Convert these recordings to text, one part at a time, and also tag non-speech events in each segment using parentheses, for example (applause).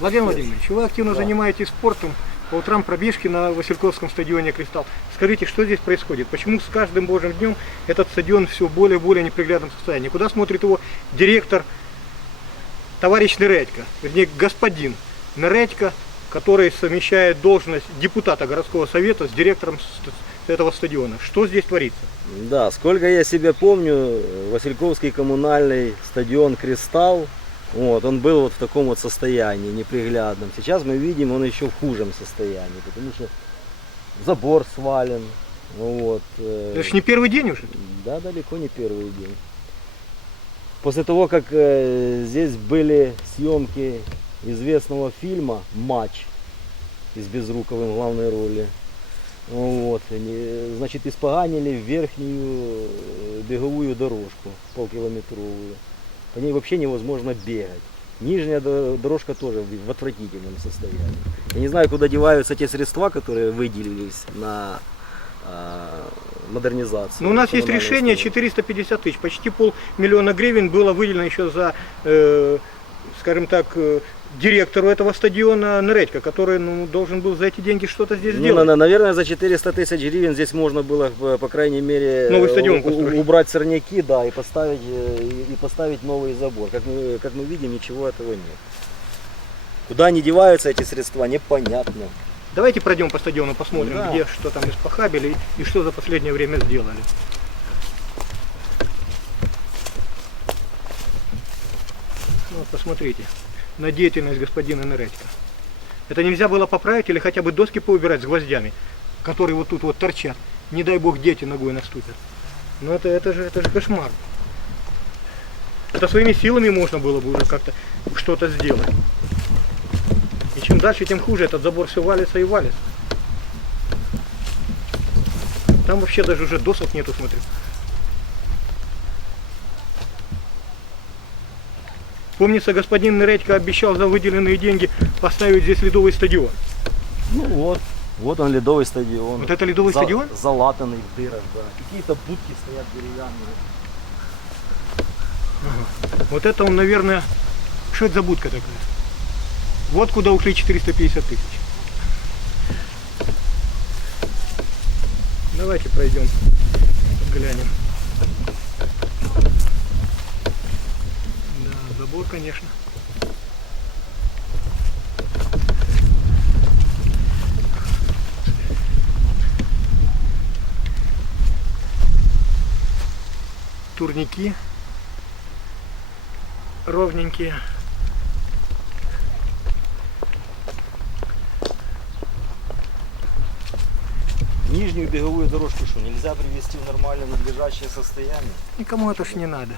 Владимир Владимирович, вы активно занимаетесь спортом, по утрам пробежки на Васильковском стадионе «Кристалл». Скажите, что здесь происходит? Почему с каждым божьим днем этот стадион все более и более неприглядном состоянии? Куда смотрит его директор, товарищ Нередько, вернее, господин Нередько, который совмещает должность депутата городского совета с директором этого стадиона? Что здесь творится? Да, сколько я себя помню, Васильковский коммунальный стадион «Кристалл», вот, он был вот в таком вот состоянии неприглядном. Сейчас мы видим, он еще в хужем состоянии, потому что забор свален. Вот, э, Это же не первый день уже. Да, далеко не первый день. После того, как э, здесь были съемки известного фильма «Матч» и с Безруковым в главной роли, вот, они, значит, испоганили верхнюю э, беговую дорожку полкилометровую. По ней вообще невозможно бегать. Нижняя до- дорожка тоже в отвратительном состоянии. Я не знаю, куда деваются те средства, которые выделились на а, модернизацию. Ну, у нас есть решение стадиона. 450 тысяч. Почти полмиллиона гривен было выделено еще за, э, скажем так, э, директору этого стадиона Нередько, который ну, должен был за эти деньги что-то здесь Ну, сделать. на- наверное, за 400 тысяч гривен здесь можно было, по по крайней мере, Новый стадион построить. убрать сорняки, да, и поставить, э, и, поставить новый забор. Как мы, как мы видим, ничего этого нет. Куда они деваются, эти средства, непонятно. Давайте пройдем по стадиону, посмотрим, Да. где что там испохабили и что за последнее время сделали. Ну, Вот посмотрите на деятельность господина Нередько. Это нельзя было поправить или хотя бы доски поубирать с гвоздями, которые вот тут вот торчат. Не дай бог дети ногой наступят. Ну это, это, же, это же кошмар. Это своими силами можно было бы уже как-то что-то сделать. И чем дальше, тем хуже. Этот забор все валится и валится. Там вообще даже уже досок нету, смотрю. Помнится, господин Нередько обещал за выделенные деньги поставить здесь ледовый стадион. Ну вот, вот он ледовый стадион. Вот это ледовый За- стадион? Залатанный в дырах, да. Какие-то будки стоят деревянные. Вот это он, наверное, что это за будка такая? Вот куда ушли 450 тысяч. Давайте пройдем, глянем. Да, забор, конечно. Турники ровненькие. Нижнюю беговую дорожку что, нельзя привести в нормальное надлежащее состояние? Никому это ж не надо.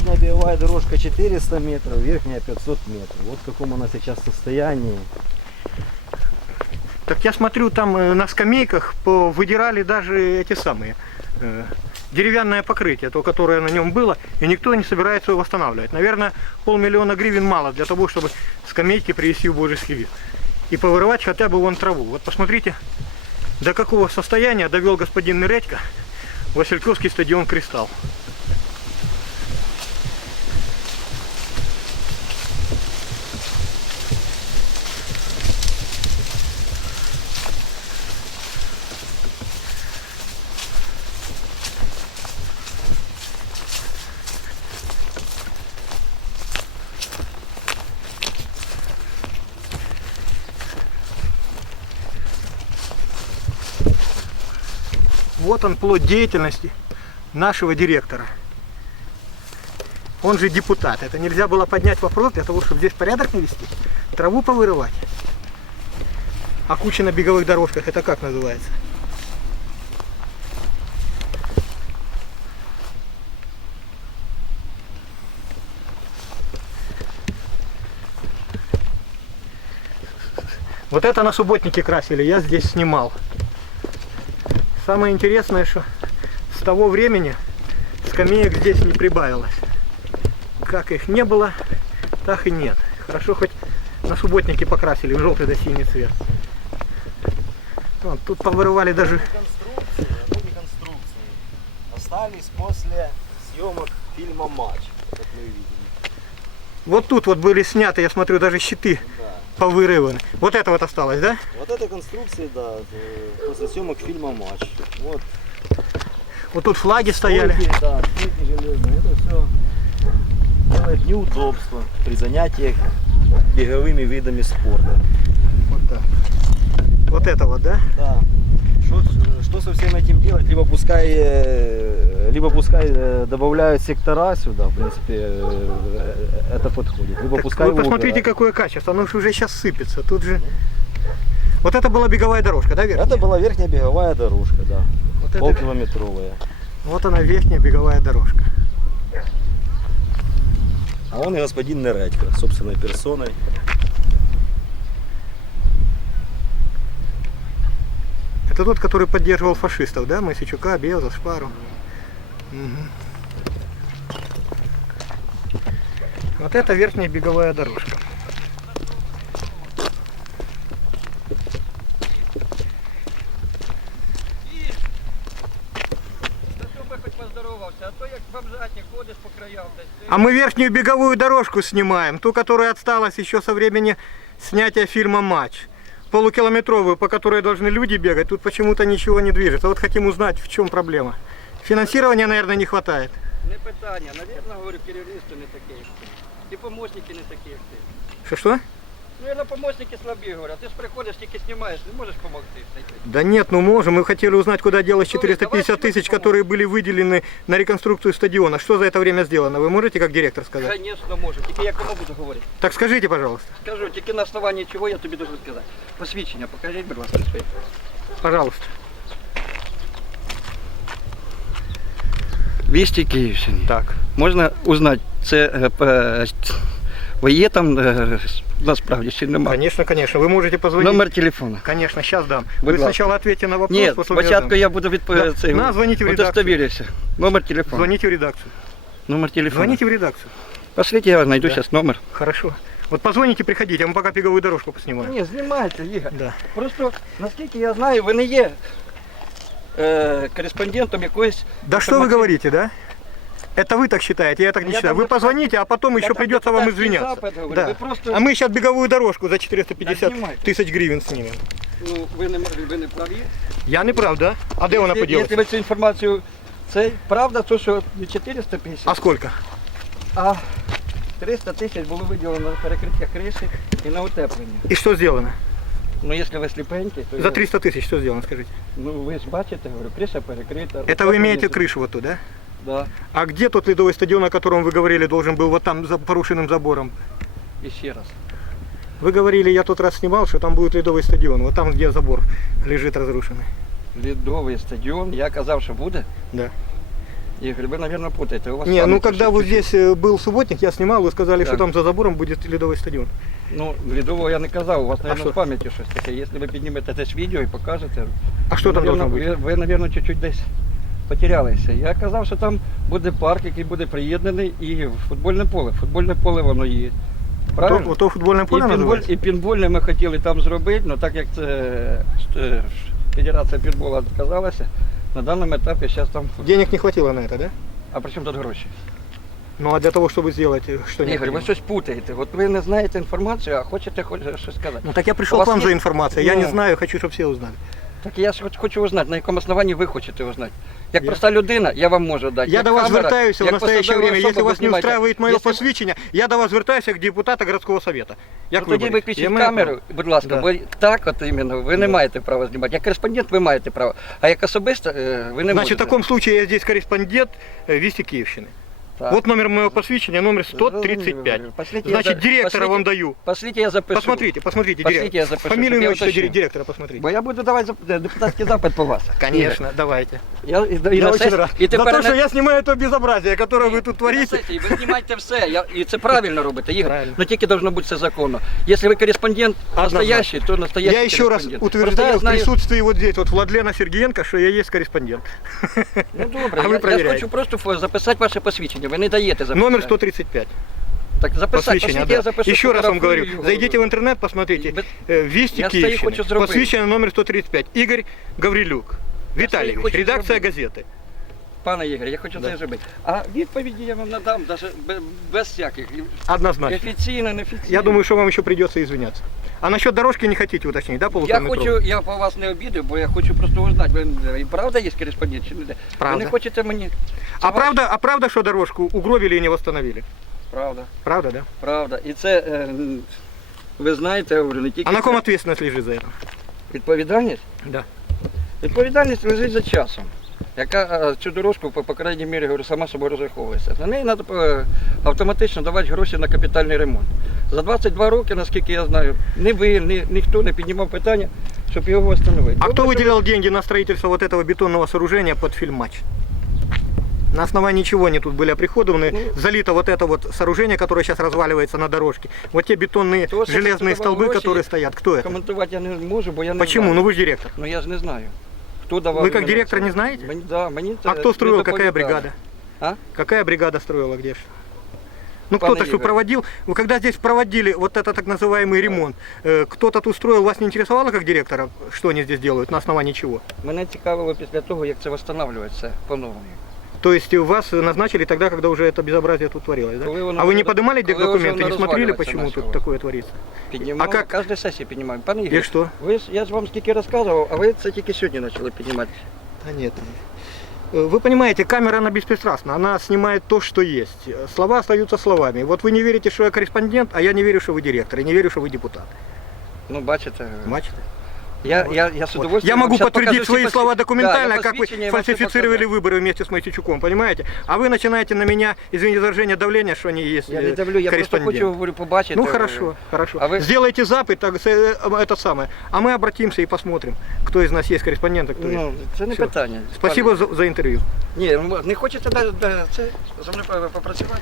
Нижняя беговая дорожка 400 метров, верхняя 500 метров. Вот в каком она сейчас состоянии. Так я смотрю, там э, на скамейках выдирали даже эти самые э, деревянное покрытие, то, которое на нем было, и никто не собирается его восстанавливать. Наверное, полмиллиона гривен мало для того, чтобы скамейки привести в божеский вид. И повырывать хотя бы вон траву. Вот посмотрите, до какого состояния довел господин Нередько Васильковский стадион «Кристалл». Вот он плод деятельности нашего директора. Он же депутат. Это нельзя было поднять вопрос для того, чтобы здесь порядок навести, траву повырывать. А куча на беговых дорожках, это как называется? Вот это на субботнике красили, я здесь снимал. Самое интересное, что с того времени скамеек здесь не прибавилось. Как их не было, так и нет. Хорошо, хоть на субботнике покрасили в желтый да синий цвет. Вот, тут повырывали даже... Конструкции, ну не конструкции. остались после съемок фильма «Матч», как мы видим. Вот тут вот были сняты, я смотрю, даже щиты. Повырываны. Вот это вот осталось, да? Вот этой конструкции, да, э, после съемок фильма «Матч». Вот Вот тут флаги стояли. стойки, да, стойки железные. Это все делает неудобство при занятиях беговыми видами спорта. Вот так. Вот это вот, да? Да. Что, что со всем этим делать? Либо пускай, э, либо пускай э, добавляют сектора сюда, в принципе, э, это подходит. Либо Так пускай вы посмотрите, убирают. какое качество. Оно же уже сейчас сыпется. Тут же... Вот это была беговая дорожка, да, верхняя? Это была верхняя беговая дорожка, да. Вот, это- Полкилометровая. вот она, верхняя беговая дорожка. А он и господин Нередько, собственной персоной. Это тот, который поддерживал фашистов, да? Масичука, Беза, Шпару. Мгм. Вот это верхняя беговая дорожка. А. А мы верхнюю беговую дорожку снимаем, ту, которая осталась еще со времени снятия фильма «Матч». Полукилометровую, по которой должны люди бегать, тут почему-то ничего не движется. Вот хотим узнать, в чем проблема Финансирования, наверное, не хватает. Не питання. Навірно, говорю, керівництво не таке, як ти. І помощники не такі, як ти. Что-что? Ну, на помощники слабі, говорю, а ти ж приходиш, тільки знімаєш, не можеш допомогти. Да нет, ну можем. Мы хотели узнать, куда делось Ну, 450 давайте тысяч, мы которые были выделены на реконструкцию стадиона. Что за это время сделано? Вы можете как директор сказать? Звісно, можу, тільки я кому буду говорити. Так скажите, пожалуйста. Скажу, тільки на основанні чого я тобі должен сказати. Посвідчення, покажіть, будь ласка, своє. Пожалуйста. Вісті Київщини. Так. Можна узнати, це е, п- ви є там е, насправді чи немає? Конечно, конечно. Вы можете позвонить. Номер телефону. Конечно, сейчас дам. Будь Вы ласка. сначала ответьте на вопрос, Ні, потом я спочатку дам. я буду Да. відповідати. На, дзвоніть в редакцію. Удостовірюся. Номер телефону. Звоните в редакцию. Номер телефона. Звоните в редакцию. Пошлите, я найду Да. сейчас номер. Хорошо. Вот позвоните, приходите, я вам пока беговую дорожку поснимаю. Ні, знімайте, Ігор. Да. Просто, наскільки я знаю, ви не є е, кореспондентом якоїсь... Да что вы інформаційної- говорите, да? Это вы так считаете, я так не Я считаю. там Вы позвоните, а потом Я еще там придется вам депутатский извиняться. запад говорю, Да. вы просто- А мы сейчас беговую дорожку за 450 Да снимайте. тысяч гривен снимем. Ну, ви не, ви не праві. Я не прав, да? А где вона Якщо- поділася? Якщо ви цю інформацію... Це правда, то що не 450, А сколько? а 300 тисяч було виділено на перекриття криші і на утеплення. И что сделано? Ну, якщо ви сліпенькі, то... За я- 300 тысяч что сделано, скажите? Ну, ви ж бачите, говорю, криша перекрита. Это вы утеплення имеете зроблено. крышу вот ту, да? Да. А где тот ледовый стадион, о котором вы говорили, должен был вот там за порушенным забором? І ще раз. Вы говорили, я тот раз снимал, что там будет ледовый стадион, вот там, где забор лежит разрушенный. Ледовий стадіон, я казав, що буде. Да. Ігор, ви, мабуть, путаєте. У вас Не, ну пам'ять когда ще вот чуть-чуть. здесь э, был субботник, я снимал, вы сказали, что Так. там за забором будет ледовый стадион. Ну, ледового я не казав, у вас, мабуть, що? з пам'яттю щось таке. Якщо ви піднімете теж відео і покажете. А что там наверно, должно быть? Ви, ви, мабуть, чуть-чуть десь потерялися. Я казав, що там буде парк, який буде приєднаний і футбольне поле. Футбольне поле воно є. То, Правильно? вот то футбольное поле і, пінболь, называется? і пінбольне ми хотіли там зробити, але так як це е, Федерація пінболу відказалася, на даному етапі зараз там. Денег не хватило на это, да? А при чому тут гроші? Ну а для того, чтобы сделать э, что Ігор, ви щось путаєте. От ви не знаєте інформацію, а хочете хоч щось сказати. Ну так я У пришел вас к вам есть- за информацией, я Ну. не знаю, хочу, чтобы все узнали. Так я ж хоч- хочу узнати, на якому основанні ви хочете узнати. Як Я- проста людина, я вам можу дати. Я Як до вас камера, звертаюся в як настоящее посадова время. особа, Если вас не знімаєте. устраивает мое Якщо- посвящение, я до вас звертаюся як депутата городского совета. Як Ну, тоді виключіть Я камеру, будь ласка, Да. бо так от іменно, ви не Да. маєте права знімати. Як кореспондент ви маєте право, а як особисто е, ви не Значит, можете. в таком случае я здесь корреспондент э, Вести Киевщины. Так. Вот номер моего посвящения, номер 135. Пошлите, я Значит, за- директора пошлите- вам даю. Пошлите, я запишу. Посмотрите, посмотрите, Пошлите, директор. я запишу, Фамилию, чтоб я имя, отчество уточнил. директора посмотрите. Бо я буду давати зап- депутатський запит по вас. Конечно, давайте. Я, і, і, Я на очень сесії- рад. і За тепер то, на- что я снимаю то безобразие, которое Ні, вы тут і на творите. сесії Ви знімаєте все, я, і це правильно робите, Ігор. Правильно. Но тільки должно бути все законно. Якщо ви кореспондент Однозначно. настоящий, то настоящий Я еще раз кореспондент. утверждаю Просто я в знаю- присутствии вот здесь, вот Владлена Сергеенко, что я есть корреспондент. Ну добре, А ви (laughs) я, я ж перевіряєте. хочу просто фо- записати ваше посвідчення. Ви не даєте записати. Номер 135. Так записати, Посвящение, пошліть, я да. запишу. Еще раз вам говорю, фотографую його. зайдите в интернет, посмотрите. Без- э, Вести Я стою, Киевщины. хочу зробити. Посвящение номер 135. Игорь Гаврилюк. Я Витальевич, стою, хочу редакция зробити. газеты. Пане Ігор, я хочу це зробити. А відповіді я вам надам, навіть без, без всяких. Однозначно. Офіційно, неофіційно. Я думаю, что вам еще придется извиняться. А насчет дорожки не хотите уточнить, да, Я хочу, я по вас не обідаю, бо я хочу просто узнати, ви і правда є кореспондент чи не? де? Правда. Ви не хочете мені. А правда, а правда, что дорожку угробили и не восстановили? Правда, Правда, да? правда. І це, е, ви знаєте, я говорю, не тільки А на це. ком ответственность лежит за это? відповідальність? Да. Відповідальність лежить за часом, яка е, цю дорожку, по, по крайній мірі, говорю, сама собою розраховується. На неї треба автоматично давати гроші на капітальний ремонт. За 22 роки, наскільки я знаю, ні ви, ні, ніхто не піднімав питання, щоб його встановити. А кто выделял деньги на строительство вот этого бетонного сооружения под фильм «Матч»? На основании чего они тут были оприходованы? Ну. Залито вот это вот сооружение, которое сейчас разваливается на дорожке. Вот те бетонные Кто же железные давал столбы, гроши? которые стоят. Кто это? Коментувати я не можу, бо я не Почему? знаю. Ну вы же директор. Ну я ж не знаю. Хто давав Вы как іменно директор це? не знаете? Мені, да, мені це А кто строил? не Какая доповідали. бригада? А? Какая бригада строила где ж? Ну Пане кто-то что Игорь. проводил, вы когда здесь проводили вот это так называемый ремонт, э, кто-то тут строил, вас не интересовало как директора, что они здесь делают, на основании чего? Мене цікавило після того, як це встановлюється по-новому. То есть э, вас назначили тогда, когда уже это безобразие тут творилось, да? Коли воно А вы не вже- поднимали коли документы, вже не воно смотрели, розвалюватися почему тут почало. такое творится? Піднімав, А як- кожна сесія піднімаю. Пане И Ігор, что? ви ж- я ж вам скільки розказував, а ви це тільки сьогодні почали піднімати. Да нет. Э, Вы понимаете, камера, она беспристрастна, она снимает то, что есть. Э, Слова остаются словами. Вот вы не верите, что я корреспондент, а я не верю, что вы директор, и не верю, что вы депутат. Ну, бачите, Бачите? я, я, я з Вот. удовольствием Я вам могу щас подтвердить покажу свои всі слова посвід- документально, Да, я как вы посвідчення вам все фальсифицировали показав. выборы вместе с Мосичуком, понимаете? А вы начинаете на меня, извините за выражение, давление, что они есть Я э, не давлю, я просто корреспондент. хочу говорю, побачити. Ну е, хорошо, хорошо. А вы- Сделайте запад, так, э, это самое. А мы обратимся и посмотрим, кто из нас есть корреспондент, а кто Ну, нет. це не Всё. питання. Спасибо Пане- за, за интервью. Ні, ну, не хочете да, да, це, за мною попрацювати?